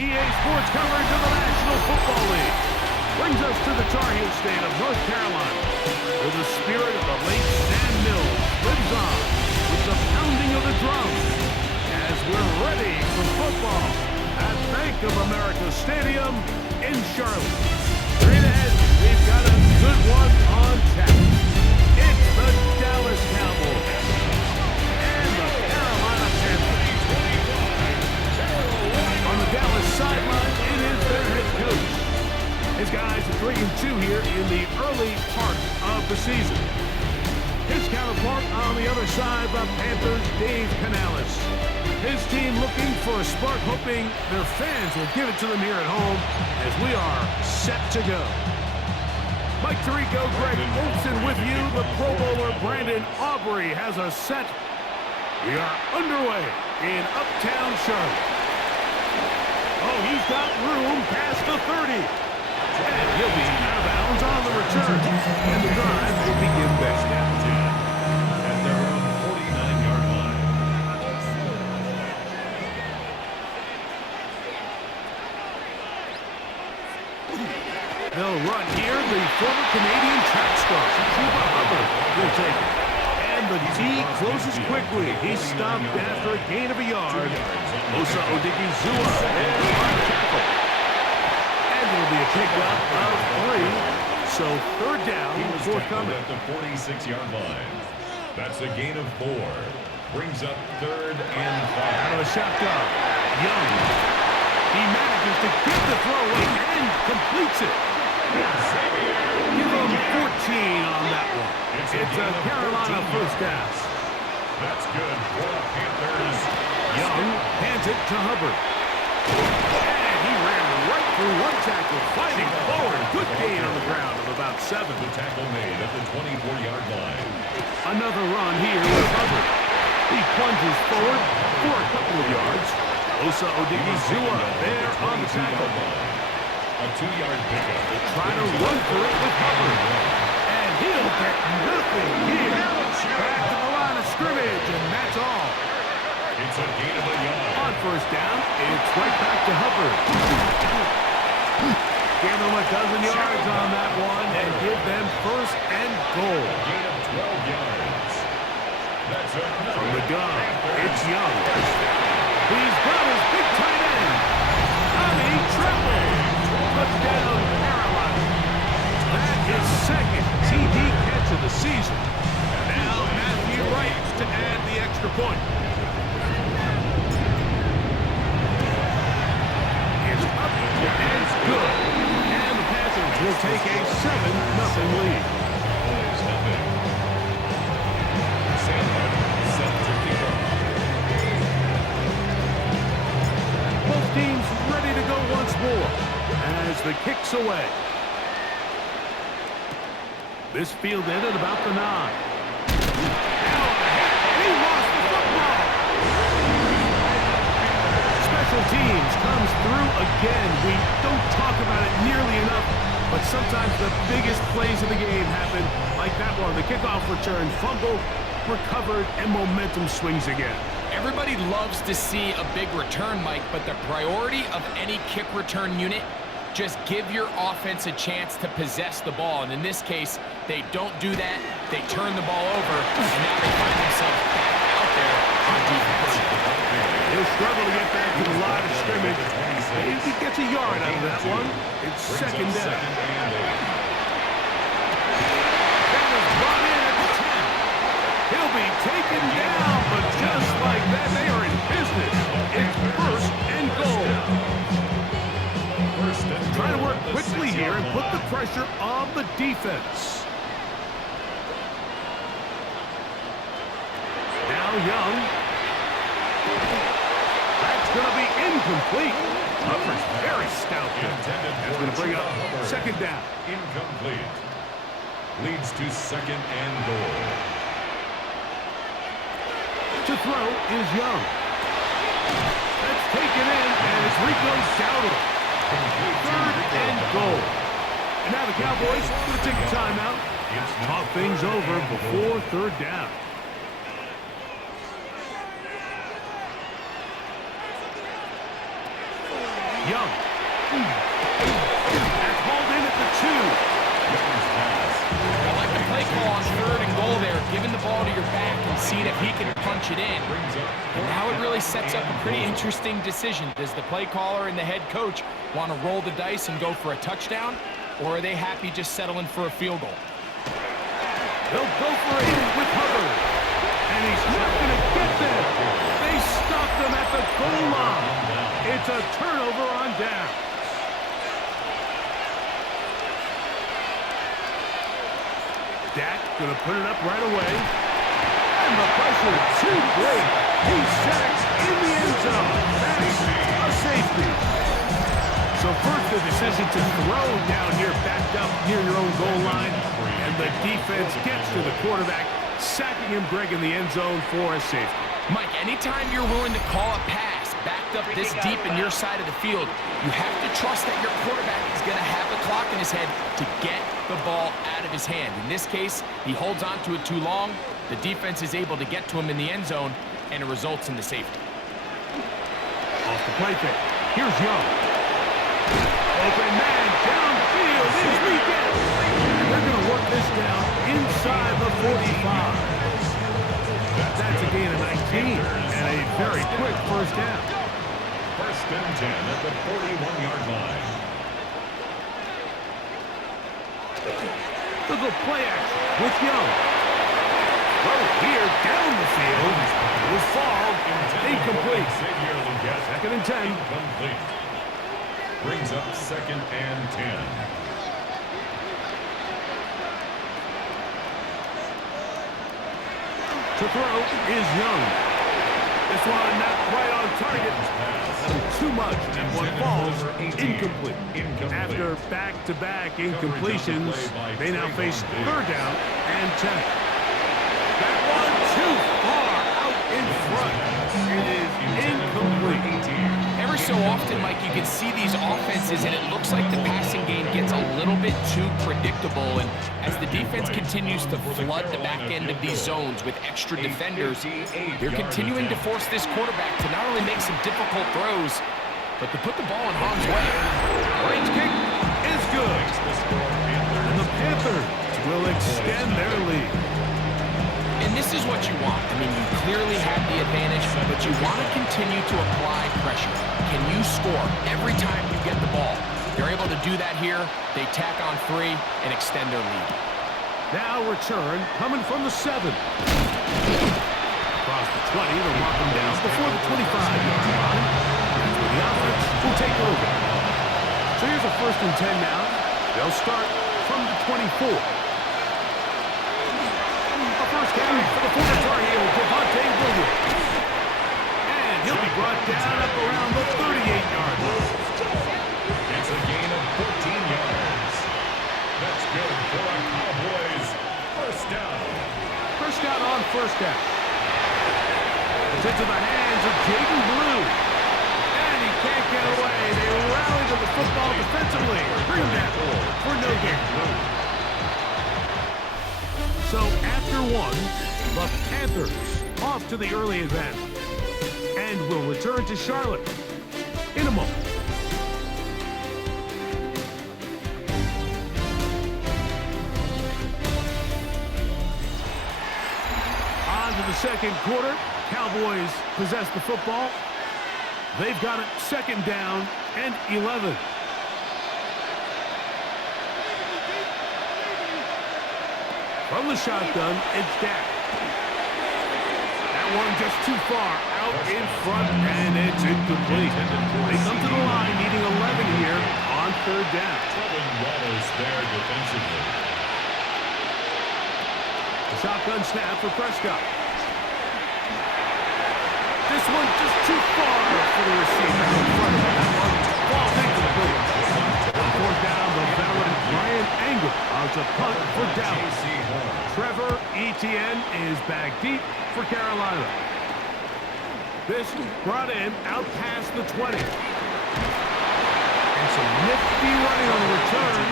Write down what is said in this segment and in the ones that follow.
EA Sports coverage of the National Football League brings us to the Tar Heel state of North Carolina, where the spirit of the late Sam Mills lives on with the pounding of the drums as we're ready for football at Bank of America Stadium in Charlotte. Straight ahead, we've got a good one on tap. It's the Dallas Cowboys and the Carolina Panthers. On the Dallas sideline, it is their head coach. His guys are 3-2 here in the early part of the season. His counterpart on the other side, the Panthers, Dave Canales. His team looking for a spark, hoping their fans will give it to them here at home as we are set to go. Mike Tirico, Greg Olsen with you. The Pro Bowler Brandon Aubrey has us set. We are underway in Uptown Charlotte. Oh, he's got room past the 30. And he'll be out of bounds on the return. And the drive will begin back down 10 at their own 49-yard line. They'll run here. The former Canadian track star, Chuba Hubbard, will take it. And the D closes quickly. He's stopped after a gain of a yard. Osa Odigizua there on tackle. And it'll be a pickup of 3. So third down forthcoming. At the 46-yard line. That's a gain of 4. Brings up 3rd and 5. Out of the shotgun. Young. He manages to get the throw away and completes it. Give him 14 on that one. It's a Carolina first down. That's good for the Panthers. Young hands it to Hubbard. And he ran right through one tackle, fighting forward. Good gain on the ground of about 7. The tackle made at the 24-yard line. Another run here with Hubbard. He plunges forward for a couple of yards. Osa Odigizua there on the tackle. A 2-yard pickup. Try to run for it with Hubbard. And he'll get nothing here. Back to the line of scrimmage, and that's all. It's a gain of a yard. On first down, it's right back to Hubbard. Give them a dozen yards on that one and give them first and goal. A gain of 12 yards. That's enough. From the gun, it's Young. He's got his big tight end. Tommy Tremble. Touchdown, Carolina. That is second TD catch of the season. Now Matthew Wright to add the extra point. It's up and it's good. And the Panthers will take a 7-0 lead. Both teams ready to go once more as the kick's away. This field ended about the 9. Now he lost the football. Special teams comes through again. We don't talk about it nearly enough, but sometimes the biggest plays of the game happen like that one. The kickoff return, fumble, recovered, and momentum swings again. Everybody loves to see a big return, Mike, but the priority of any kick return unit, just give your offense a chance to possess the ball. And in this case, they don't do that. They turn the ball over, and now they find themselves back out there on defense. He'll struggle to get back to the line of scrimmage. If he gets a yard out of that one, it's second down. That was brought in at the 10. He'll be taken down, but just like that, they are in business. It's first and goal. Trying to work quickly here and put the pressure on the defense. Now Young. That's going to be incomplete. Hubbard's very stout. That's going to bring up second down. Incomplete. Leads to second and goal. To throw is Young. That's taken in, and it's Rico Dowdle. Third and goal. And now the Cowboys going to take a timeout. Talk things over before third down. Young. That's hauled in at the 2. I like the play call on 3rd and goal there, giving the ball to your back and seeing if he can punch it in. And now it really sets up a pretty interesting decision. Does the play caller and the head coach want to roll the dice and go for a touchdown, or are they happy just settling for a field goal? They'll go for it with Hubbard. And he's not going to get there. They stopped him at the goal line. It's a turnover on down. Dak going to put it up right away. And the pressure too great. He's sacked in the end zone. That's a safety. So first the decision to throw down here, backed up near your own goal line. And the defense gets to the quarterback, sacking him, Greg, in the end zone for a safety. Mike, anytime you're willing to call a pass backed up this deep in your side of the field, you have to trust that your quarterback is going to have the clock in his head to get the ball out of his hand. In this case, he holds on to it too long. The defense is able to get to him in the end zone, and it results in the safety. Off the play fake. Here's Young. Open man downfield is Miguel. They're going to work this down inside the 45. That's a gain of 19 and a very quick first down. First and 10 at the 41-yard line. They'll go play action with Young. Throw here down the field. Will fall. Incomplete. 2nd and 10. Incomplete. Brings up 2nd and 10. To throw is Young. This one not quite on target. Too much, and one falls incomplete. After back-to-back incompletions, they now face 3rd down and 10. That one too far out in front. It is incomplete. Every so often, Mike, you can see these offenses, and it looks like the passing game gets a little bit too predictable. And as the defense continues to flood the back end of these zones with extra defenders, they're continuing to force this quarterback to not only make some difficult throws, but to put the ball in harm's way. Range kick is good. And the Panthers will extend their lead. And this is what you want. I mean, you clearly have the advantage, but you want to continue to apply pressure. Can you score every time you get the ball? They're able to do that here. They tack on 3 and extend their lead. Now return coming from the 7. Across the 20, they'll walk them down before the 25-yard line. That's where the offense will take over. So here's a 1st and 10 now. They'll start from the 24. A first carry for the former Tar Heel, Javonte Williams. And he'll be brought down up around the 38-yard line. It's a gain of 14 yards. That's good for our Cowboys. First down. First down on first down. It's into the hands of Jaden Blue. And he can't get away. They rally to the football defensively. Bring him down for no gain. So after one, the Panthers off to the early advantage. And will return to Charlotte in a moment. On to the second quarter. Cowboys possess the football. They've got it 2nd down and 11. From the shotgun, it's Dak. That one just too far out in front, and it's incomplete. They come to the line, needing 11 here on 3rd down. Trevin Wallace there defensively. The shotgun snap for Prescott. This one just too far for the receiver in front of him. That one falls incomplete. On 4th down, the veteran Brian Anger out to punt for Dallas. Trevor Etienne is back deep for Carolina. This brought in out past the 20. And some nifty running on the return.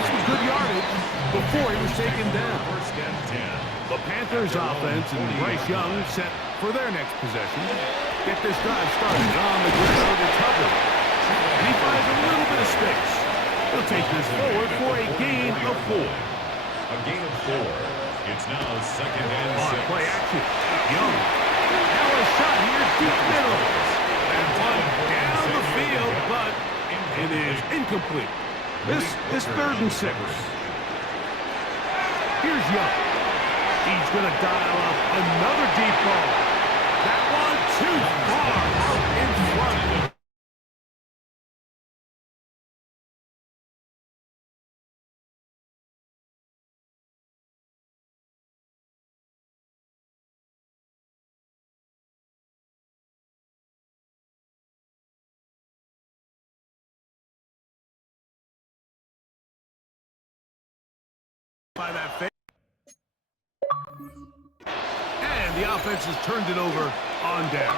Some good yardage before he was taken down. First and 10. The Panthers offense and Bryce Young set for their next possession. Get this drive started on the ground. It's Hubbard. And he finds a little bit of space. He'll take this forward for a gain of 4. A gain of 4. It's now second and On 6. play action. Young. Now a shot here deep middle. And one down the field, but it is incomplete. This is 3rd and 6. Here's Young. He's going to dial up another deep ball. That one too far out in front. By that fake. And the offense has turned it over on down.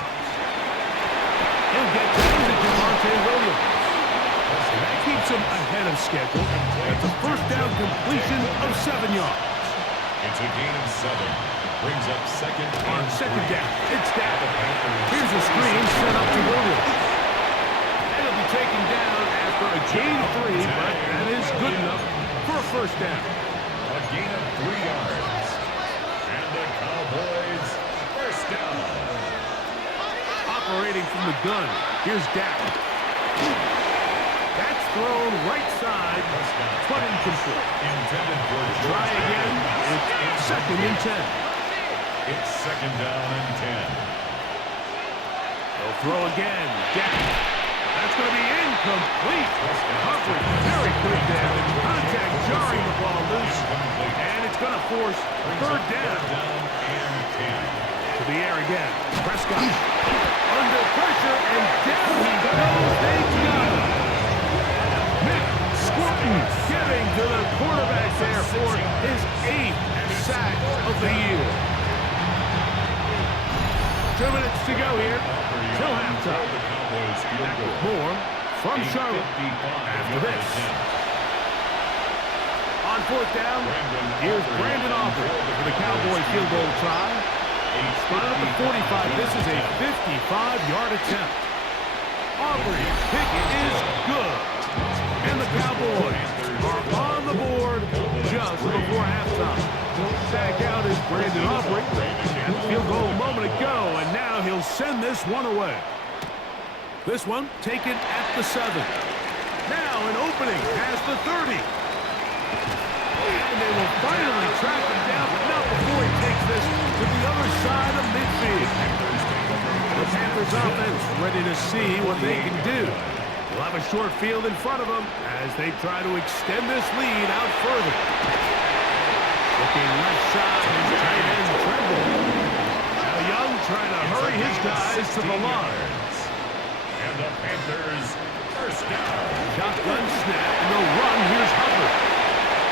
He'll get down to Javonte Williams. And that keeps him ahead of schedule. It's a first down completion of 7 yards. It's a gain of 7. Brings up second On and second 3. down, it's down. Here's a screen set up to Williams. And he'll be taken down after a gain of 3, but that is good enough for a first down. A gain of 3 yards. And the Cowboys first down. Operating from the gun, here's Dak. That's thrown right side, but incomplete. Intended for Try again, it's second and 10. It's second down and 10. They'll throw again, Dak. That's going to be incomplete. Coverage very good there. Contact jarring the ball loose. And it's going to force 3rd down. And 10. To the air again. Prescott under pressure, and down he goes. They got him. Nick Scruton getting to the quarterback there for his 8th sack of the year. 2 minutes to go here. Till halftime. Back with more from Charlotte after this. On 4th down, here's Brandon Aubrey for the Cowboy field goal try. Spotted at the 45. This is a 55-yard attempt. Aubrey's kick is good. And the Cowboys are on the board just before halftime. Back out is Brandon Aubrey. And the field goal a moment ago, and now he'll send this one away. This one taken at the 7. Now an opening past the 30. And they will finally track him down, but not before he takes this to the other side of midfield. The Panthers offense ready to see what they can do. They'll have a short field in front of them as they try to extend this lead out further. Looking left side, his tight end Tremble. Now Young trying to hurry his guys to the line. And the Panthers first down. Shotgun snap, and the run. Here's Hubbard.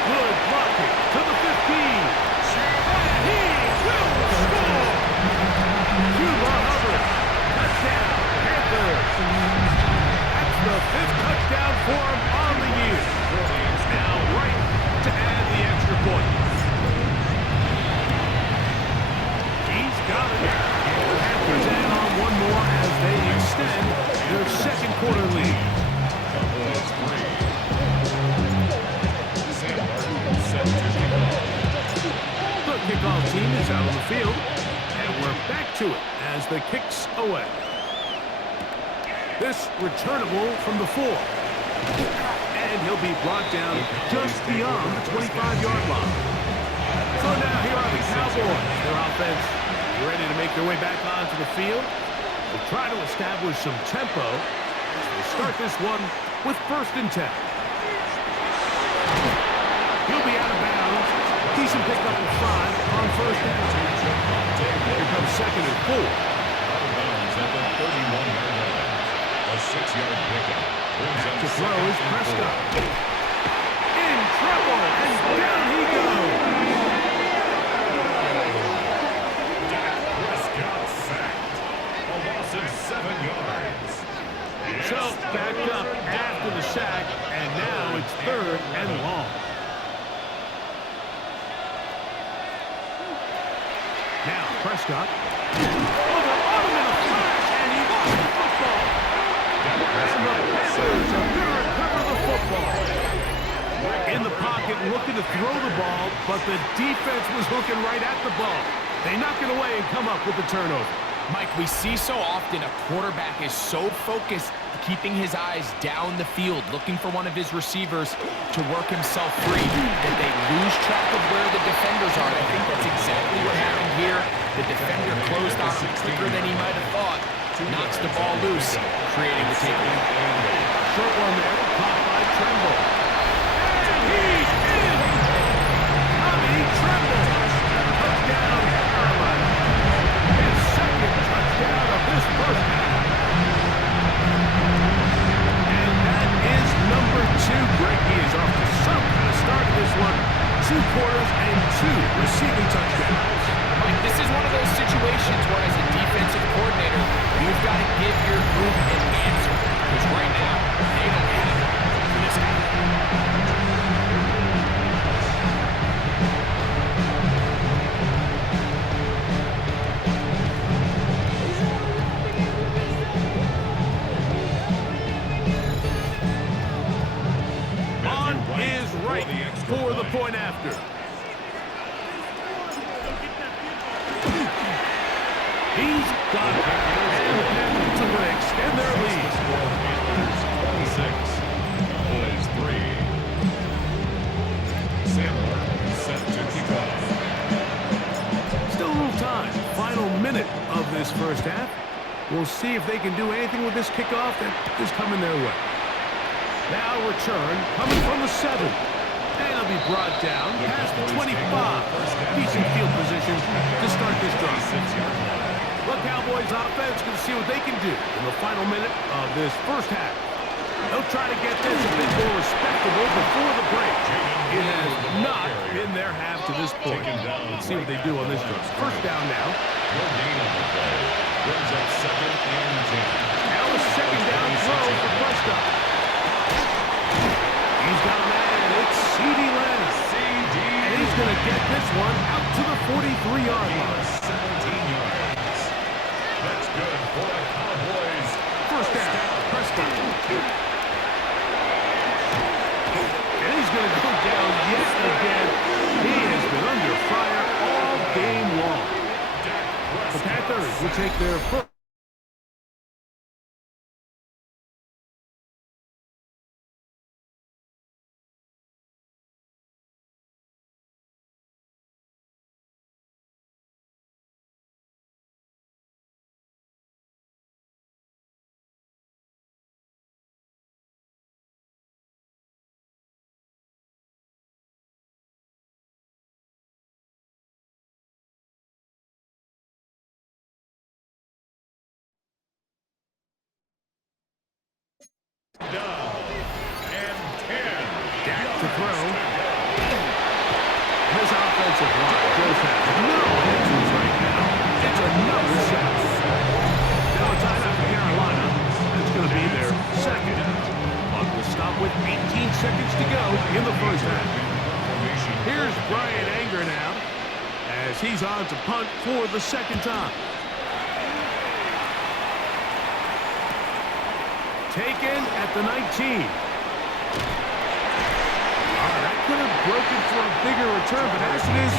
Good blocking to the 15. And he will score. Cuba Hubbard. Touchdown, Panthers. That's the 5th touchdown for him on the year. Now right to add the extra point. He's got it. The Panthers add on one more as they extend their 2nd quarter lead. Cowboys 3. Sam Martin set to kick off. The kickoff team is out on the field, and we're back to it as the kick's away. This returnable from the 4. And he'll be brought down just beyond the 25-yard line. So now here are the Cowboys. Their offense ready to make their way back onto the field. They try to establish some tempo as they start this one with 1st and 10. He'll be out of bounds. Decent pickup of 5 on 1st down. Here comes 2nd and 4. Out of bounds at the 31-yard line. A 6-yard pickup. Back to throw is Prescott. In trouble, and down he goes. Dak Prescott sacked. A loss of 7 yards. So backed up after the sack, and now it's 3rd and long. Now Prescott. Over Ottoman, a flash, and he lost the football. And the looking to throw the ball, but the defense was looking right at the ball. They knock it away and come up with the turnover. Mike, we see so often a quarterback is so focused, keeping his eyes down the field, looking for one of his receivers to work himself free, that they lose track of where the defenders are. I think that's exactly what happened here. The defender closed on him quicker than he might have thought, knocks the ball loose, creating the takeaway. Short one there, caught by Tremble. And he's in! Tommy Tremble! Touchdown, Carolina. His second touchdown of this first half. And that is number 2. Greg, he is off to some kind of start in this one. 2 quarters and 2 receiving touchdowns. Mike, this is one of those situations where as a defensive coordinator, you've got to give your group an answer. Because right now, they don't have it for this guy. On is right for the point after. He's got it. And the Panthers are going to extend their lead. 26. Boys 3. Sandler set to kick off. Still a little time. Final minute of this first half. We'll see if they can do anything with this kickoff that is coming their way. Now return coming from the 7. And it'll be brought down past the 25. Decent field position to start this drive. The Cowboys offense can see what they can do in the final minute of this first half. They'll try to get this a bit more respectable before the break. It has not been their half to this point. Let's see what they do on this drive. First down now. No gain on the play. Brings up 2nd and 10. Now a second down throw for Prescott. He's got a man. It's CeeDee Lamb. And he's going to get this one out to the 43-yard line. 17 yards. That's good for the Cowboys. First down, Prescott. And he's going to go down yet again. He has been under fire all game long. The Panthers will take their first. Down and 10. Dak to throw. His offensive line just has no answers right now. It's another sack. Now a timeout for Carolina. That's going to be their second. On the stop with 18 seconds to go in the first half. Here's Brian Anger now as he's on to punt for the second time. Taken at the 19. That could have broken for a bigger return, but as it is,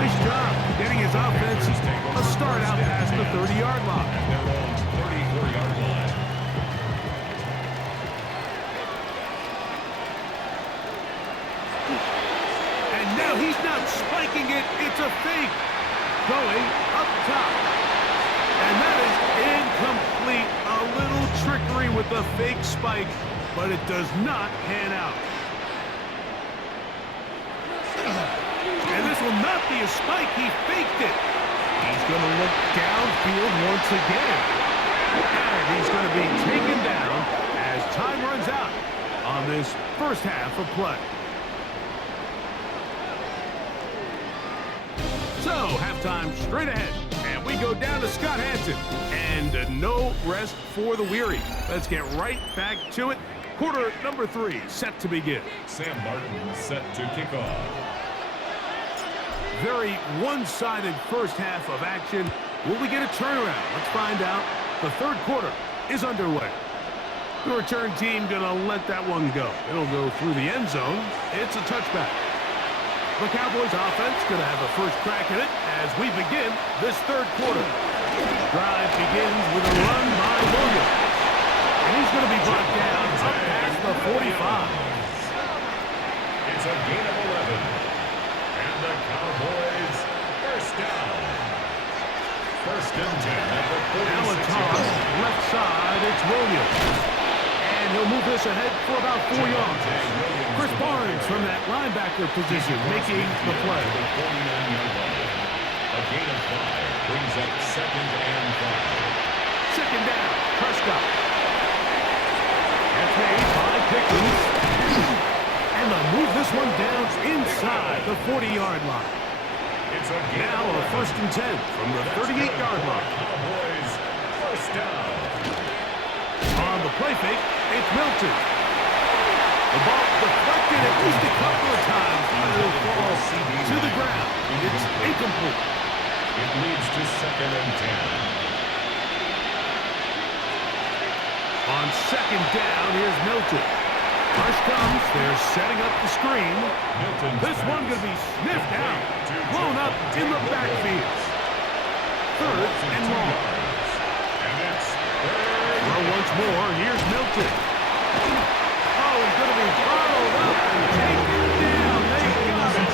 nice job getting his offense a start out past the 30-yard line. Their own 34-yard line. And now he's not spiking it. It's a fake. Going up top. And that is incomplete. A little trickery with the fake spike, but it does not pan out. And this will not be a spike. He faked it. He's going to look downfield once again. And he's going to be taken down as time runs out on this first half of play. So, halftime straight ahead. And we go down to Scott Hanson. And no rest for the weary. Let's get right back to it. Quarter number 3 set to begin. Sam Martin set to kick off. Very one-sided first half of action. Will we get a turnaround? Let's find out. The third quarter is underway. The return team going to let that one go. It'll go through the end zone. It's a touchback. The Cowboys offense going to have a first crack at it as we begin this third quarter. Drive begins with a run by Williams. And he's going to be brought down up past the 45. It's a gain of 11. And the Cowboys first down. First and 10 at the 46. Now a toss, left side, it's Williams. And he'll move this ahead for about 4 yards. Chris Barnes from that linebacker position making the play. A gain of 5 brings up second and 5. Second down, Prescott. That's made by Pickens. And they'll move this one down inside the 40-yard line. Now a first and 10 from the 38-yard line. Cowboys first down. On the play fake, it's Milton. The ball deflected at least a couple of times, but it'll fall to the ground. It's incomplete. It leads to second and 10. On second down, here's Milton. Rush comes. They're setting up the screen. This one going to be sniffed out. Blown up in the backfield. Third and long. Throw once more. Here's Milton. Oh, he's going to be followed up and taken down. They got it.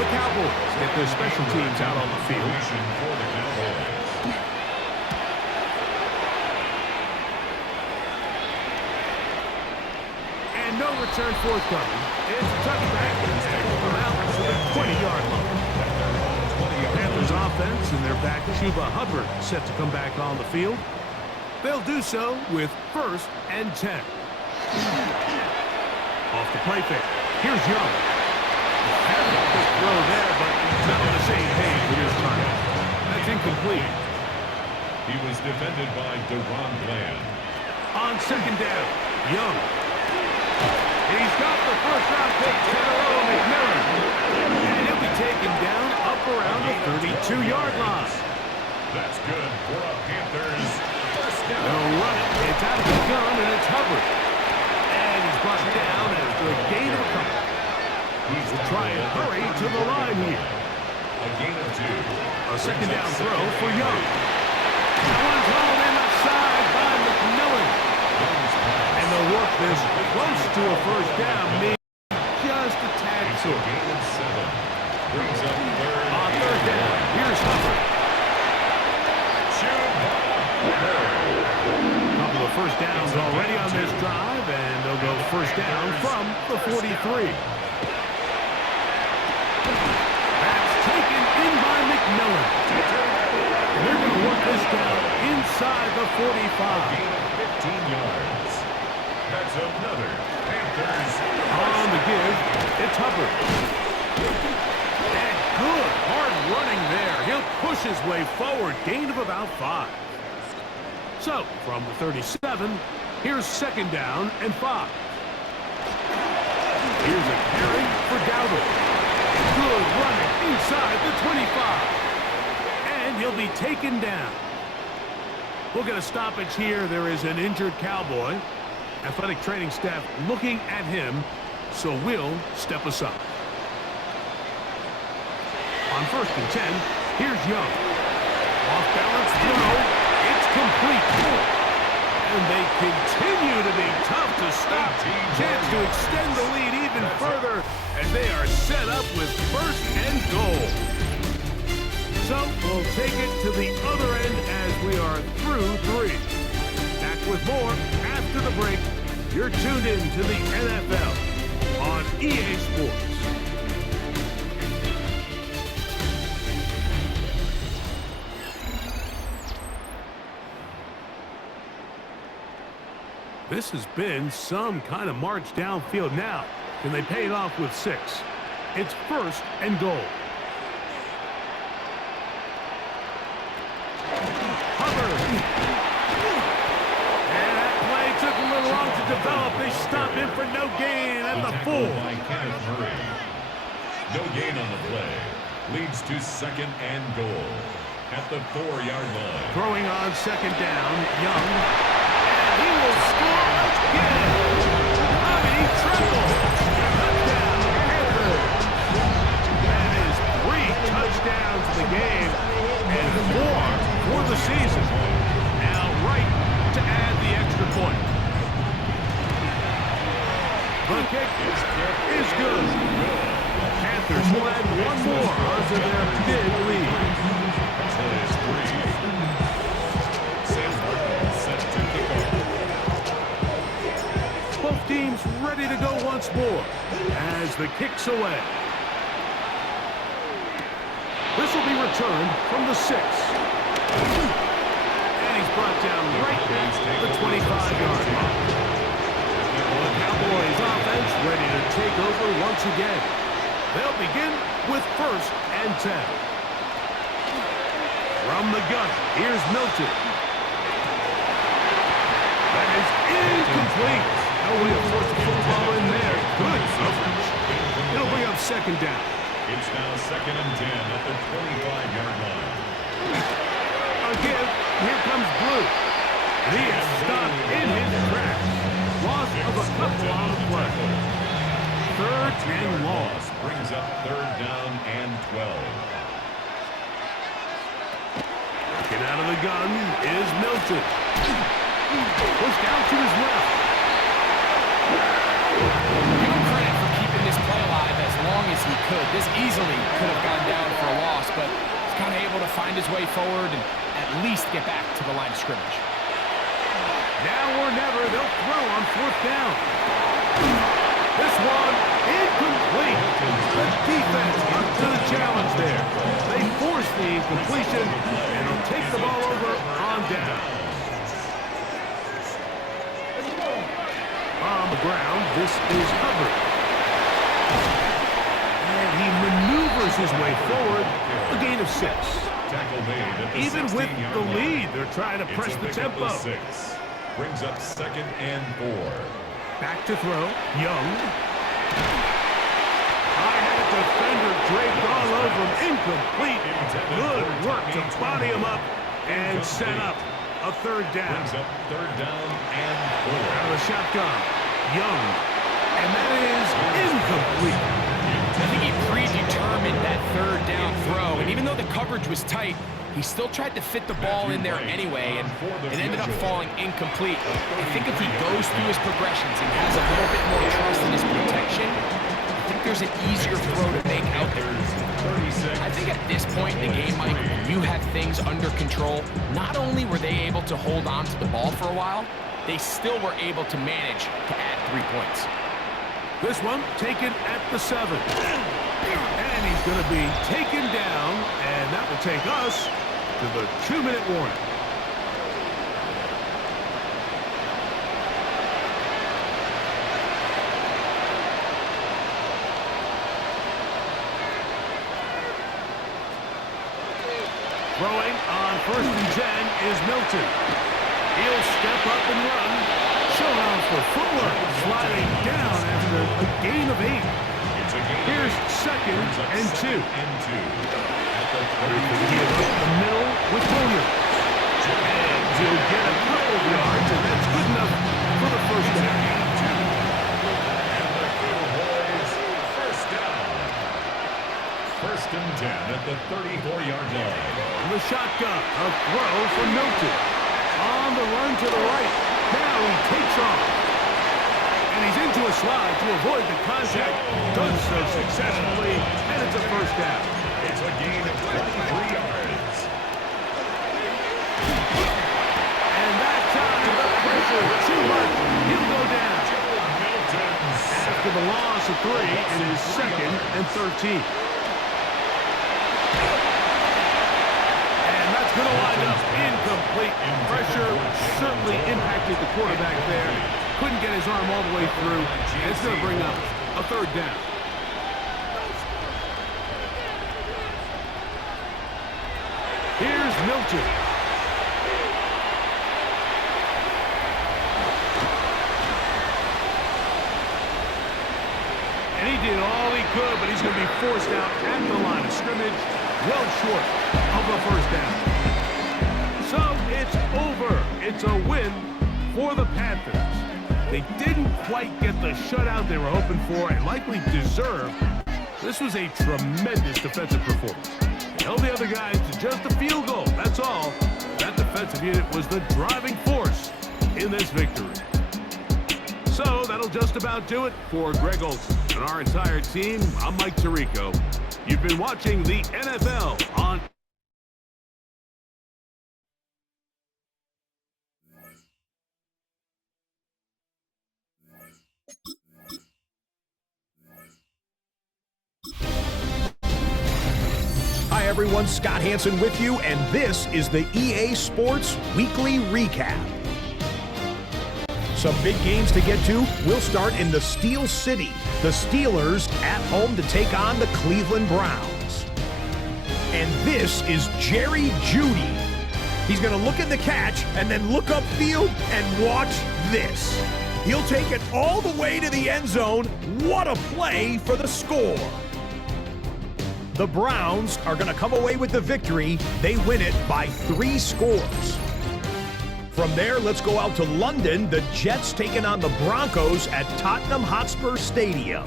The Cowboys get their special teams out on the field. And no return forthcoming. It's a touchback and taken them out to the 20-yard line. Panthers offense and their back Chuba Hubbard set to come back on the field. They'll do so with first and 10. Off the play fake. Here's Young. Having a quick throw there, but he's not on the same page with his time. That's incomplete. He was defended by DeRon Bland. On second down, Young. He's got the first-round pick, Tedero McMillan. And he'll be taken down up around the 32-yard line. That's good for a Panthers first down. They'll run it. It's out of the gun, and it's Hubbard. And he's brought down after a gain of a couple. He's try and hurry to the line here. A gain of 2. A second down throw for Young. That one's hauled in the side by McMillan. And they'll work this close to a first down, maybe just a tad short. Gain of 7. Brings up third. On third down, here's Hubbard. A couple of first downs already on this drive, and they'll go first down from the 43. That's taken in by McMillan. And they're going to work this down inside the 45. Gain of 15 yards. That's another Panthers. On the give, it's Hubbard. And good, hard running there. He'll push his way forward, gain of about 5. So, from the 37, here's second down and 5. Here's a carry for Dowdle. Good running inside the 25. And he'll be taken down. We'll get a stoppage here. There is an injured Cowboy. Athletic training staff looking at him, so we'll step aside. On first and 10, here's Young. Off balance throw. It's complete. And they continue to be tough to stop. Chance to extend the lead even further as they are set up with first and goal. So we'll take it to the other end as we are through 3. Back with more after the break. You're tuned in to the NFL on EA Sports. This has been some kind of march downfield. Now, can they pay it off with 6? It's first and goal. Hubbard. And that play took a little long to develop. They stop him for no gain at the 4. By Kenneth Murray. No gain on the play. Leads to second and goal at the 4-yard line. Throwing on second down, Young. And he will score again. Bobby Tremble. Touchdown, Panthers. touchdowns in the game and 4 for the season. Now right to add the extra point. The kick is good. Panthers will add one more onto their big lead. Both teams ready to go once more as the kick's away. This will be returned from the 6. And he's brought down right at the 25-yard line. The Cowboys offense ready to take over once again. They'll begin with 1st and 10. From the gun, here's Milton. That is incomplete. No way to force the football in there. Good coverage. It'll bring up 2nd down. It's now 2nd and 10 at the 25-yard line. Again, here comes Blue. And he is stopped in his tracks. Loss of a couple on the play. 3rd and long. Brings up 3rd down and 12. Get out of the gun is Milton. Pushed out to his left. Give him credit for keeping this play alive as long as he could. This easily could have gone down for a loss, but he's kind of able to find his way forward and at least get back to the line of scrimmage. Now or never, they'll throw on 4th down. This one, incomplete. The defense up to the challenge there. They force the incompletion, and they'll take the ball over on down. On the ground, this is Hubbard. And he maneuvers his way forward, a gain of 6. Tackle made at the Even with 16-yard the line. lead, they're trying to press the It's a pick tempo. up of 6. Brings up 2nd and 4. Back to throw, Young. High-hat defender draped all over him, incomplete. Good work to body him up and set up a 3rd down. Brings up 3rd down and 4. Out of the shotgun, Young. And that is incomplete. I think he predetermined that 3rd down throw, and even though the coverage was tight, he still tried to fit the ball in there anyway, and it ended up falling incomplete. I think if he goes through his progressions and has a little bit more trust in his protection, I think there's an easier throw to make out there. I think at this point in the game, Mike, when you have things under control, not only were they able to hold on to the ball for a while, they still were able to manage to add 3 points. This one taken at the 7. And he's going to be taken down, and that will take us to the 2-minute warning. Throwing on 1st and 10 is Milton. He'll step up and run. Showing off the footwork, sliding down after a gain of 8. Here's 2nd and 2. Give up the middle with Williams. And he'll get a couple of yards, and that's good enough for the 1st down. And the Cowboys 1st down. 1st and 10 at the 34-yard line. The shotgun, a throw for Milton. On the run to the right. Now he takes off. And he's into a slide to avoid the contact. Does so successfully, and it's a 1st down. It's a gain of 23 yards. And that time, the pressure too much. He'll go down. After the loss of 3, it is 2nd and 13. And that's going to wind up incomplete. Pressure certainly impacted the quarterback there. Couldn't get his arm all the way through. And it's going to bring up a 3rd down. Here's Milton. And he did all he could, but he's going to be forced out at the line of scrimmage, well short of a 1st down. So it's over. It's a win for the Panthers. They didn't quite get the shutout they were hoping for and likely deserved. This was a tremendous defensive performance. held the other guys to just a field goal. That's all. That defensive unit was the driving force in this victory. So that'll just about do it for Greg Olsen and our entire team. I'm Mike Tirico. You've been watching the NFL on Hi everyone, Scott Hansen with you, and this is the EA Sports Weekly Recap. Some big games to get to. We'll start in the Steel City. The Steelers at home to take on the Cleveland Browns. And this is Jerry Jeudy. He's going to look at the catch and then look upfield and watch this. He'll take it all the way to the end zone. What a play for the score. The Browns are going to come away with the victory. They win it by 3 scores. From there, let's go out to London. The Jets taking on the Broncos at Tottenham Hotspur Stadium.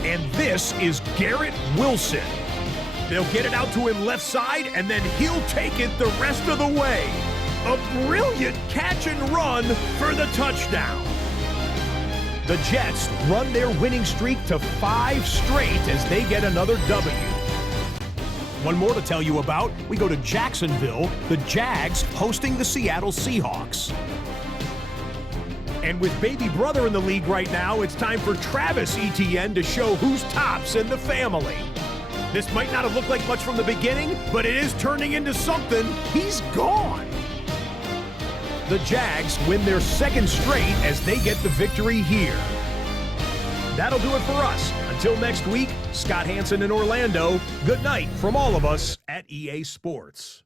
And this is Garrett Wilson. They'll get it out to him left side, and then he'll take it the rest of the way. A brilliant catch and run for the touchdown. The Jets run their winning streak to 5 straight as they get another W. One more to tell you about. We go to Jacksonville, the Jags hosting the Seattle Seahawks. And with baby brother in the league right now, it's time for Travis Etienne to show who's tops in the family. This might not have looked like much from the beginning, but it is turning into something. He's gone. The Jags win their 2nd straight as they get the victory here. That'll do it for us. Until next week, Scott Hansen in Orlando, good night from all of us at EA Sports.